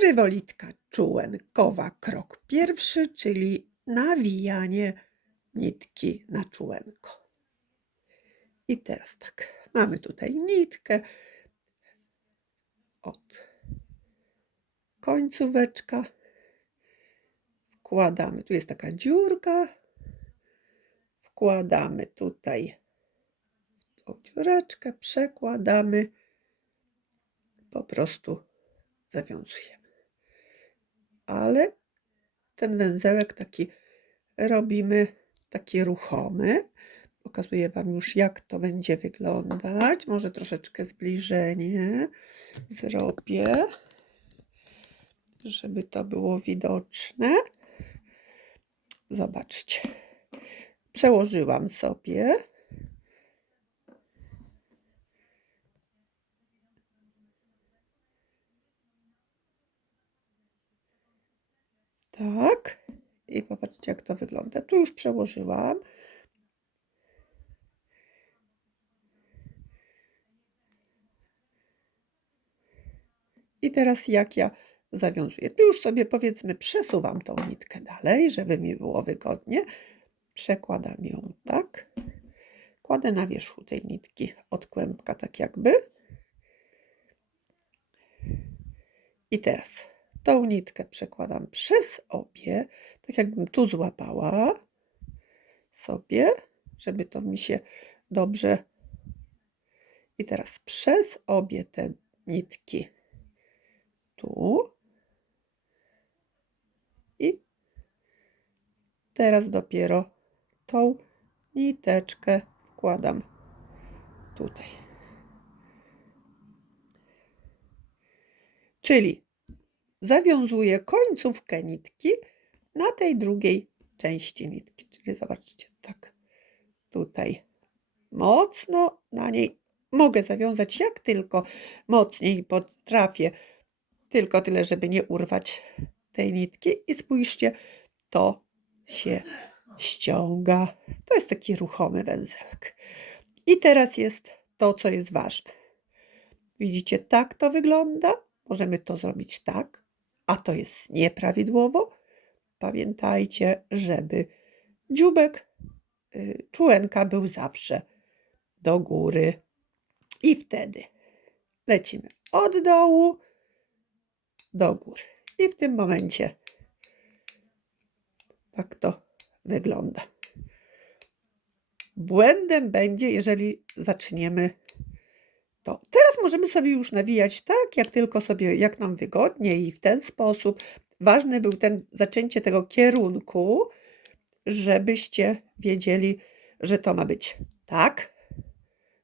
Frywolitka czułenkowa, krok pierwszy, czyli nawijanie nitki na czułenko. I teraz tak, mamy tutaj nitkę od końcóweczka. Wkładamy, tu jest taka dziurka. Wkładamy tutaj tą dziureczkę, przekładamy, po prostu zawiązujemy. Ale ten węzełek taki robimy taki ruchomy. Pokazuję Wam już, jak to będzie wyglądać. Może troszeczkę zbliżenie zrobię, żeby to było widoczne. Zobaczcie. Przełożyłam sobie. Tak. I popatrzcie, jak to wygląda. Tu już przełożyłam. I teraz jak ja zawiązuję? Tu już sobie powiedzmy przesuwam tą nitkę dalej, żeby mi było wygodnie. Przekładam ją tak. Kładę na wierzchu tej nitki od kłębka, tak jakby. I teraz tą nitkę przekładam przez obie, tak jakbym tu złapała sobie, żeby to mi się dobrze. I teraz przez obie te nitki tu i teraz dopiero tą niteczkę wkładam tutaj. Czyli zawiązuję końcówkę nitki na tej drugiej części nitki. Czyli zobaczcie, tak tutaj mocno na niej mogę zawiązać jak tylko mocniej potrafię. Tylko tyle, żeby nie urwać tej nitki. I spójrzcie, to się ściąga. To jest taki ruchomy węzełek. I teraz jest to, co jest ważne. Widzicie, tak to wygląda. Możemy to zrobić tak, a to jest nieprawidłowo. Pamiętajcie, żeby dziubek y, czułenka był zawsze do góry. I wtedy lecimy od dołu do góry. I w tym momencie tak to wygląda. Błędem będzie, jeżeli zaczniemy to. Teraz możemy sobie już nawijać tak, jak tylko sobie, jak nam wygodnie i w ten sposób. Ważny był ten zaczęcie tego kierunku, żebyście wiedzieli, że to ma być tak.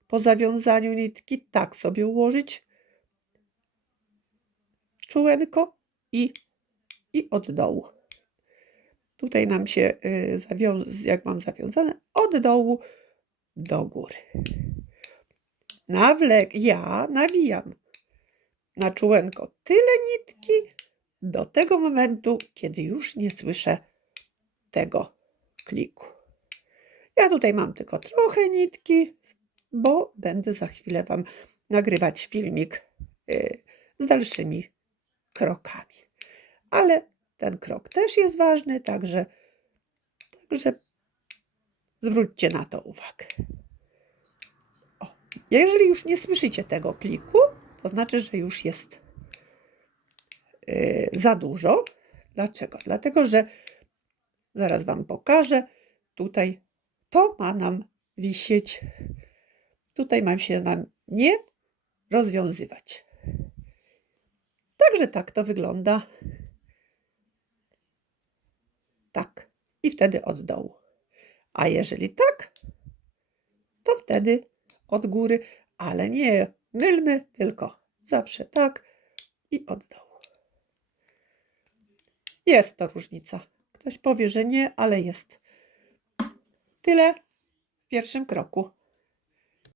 Po zawiązaniu nitki tak sobie ułożyć czułenko i, i od dołu. Tutaj nam się y, zawiąz, jak mam zawiązane, od dołu do góry. Ja nawijam na czułenko tyle nitki do tego momentu, kiedy już nie słyszę tego kliku. Ja tutaj mam tylko trochę nitki, bo będę za chwilę Wam nagrywać filmik y, z dalszymi krokami. Ale ten krok też jest ważny, także, także zwróćcie na to uwagę. Jeżeli już nie słyszycie tego kliku, to znaczy, że już jest yy, za dużo. Dlaczego? Dlatego, że zaraz Wam pokażę. Tutaj to ma nam wisieć. Tutaj mam się nam nie rozwiązywać. Także tak to wygląda. Tak. I wtedy od dołu. A jeżeli tak, to wtedy od góry, ale nie mylmy, tylko zawsze tak i od dołu. Jest to różnica. Ktoś powie, że nie, ale jest. Tyle w pierwszym kroku.